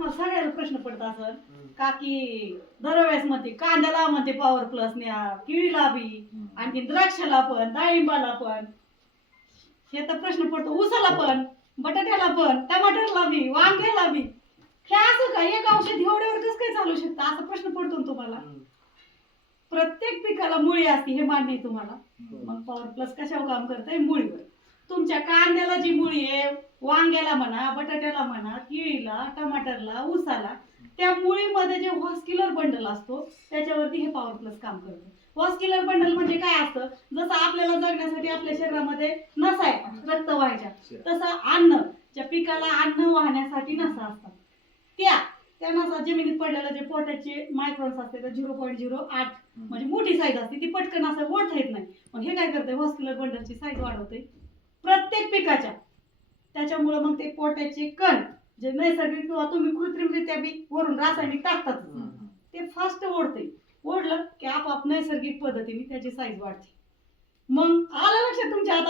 तुम्हाला सगळ्याला प्रश्न पडत असं का की दरवेळेस म्हणते कांद्याला म्हणते पॉवर प्लस न्या, केळीला बी, आणखी द्राक्षाला पण, डाळिंबाला पण. हे तर प्रश्न पडतो ऊसाला पण, बटाट्याला पण, टमाटरला बी, वांग्याला बी. हे असं का एक औषध एवढ्यावर कसं काय चालू शकतं असा प्रश्न पडतो ना तुम्हाला. प्रत्येक पिकाला मुळी असते हे मान्य आहे तुम्हाला. मग पॉवर प्लस कशावर काम करतंय? मुळीवर. तुमच्या कांद्याला जी मुळी आहे, वांग्याला म्हणा, बटाट्याला म्हणा, केळीला, टमाटरला, ऊसाला, त्या मुळीमध्ये जे व्हॉस्क्युलर बंडल असतो त्याच्यावरती हे पॉवर प्लस काम करतं. व्हॉस्क्युलर बंडल म्हणजे काय असतं? जसं आपल्याला जगण्यासाठी आपल्या शरीरामध्ये नसा आहे रक्त व्हायच्या, तसं अन्नच्या पिकाला अन्न वाहण्यासाठी नसा असतात. त्या नसा जमिनीत पडलेलं जे पोटॅशचे मायक्रॉन्स असते तर 0.08 म्हणजे मोठी साईज असते, ती पटकन असं ओढता येत नाही. मग हे काय करते? व्हॉस्क्युलर बंडलची साईज वाढवते प्रत्येक पिकाच्या. त्याच्यामुळं मग ते पोटॅशचे कण जे नैसर्गिक किंवा तुम्ही कृत्रिमरित्या बी वरून रासायनिक टाकतात ते फास्ट ओढते. ओढलं की आपोआप नैसर्गिक पद्धतीने त्याची साईज वाढते. मग आलं लक्षात तुमच्या आता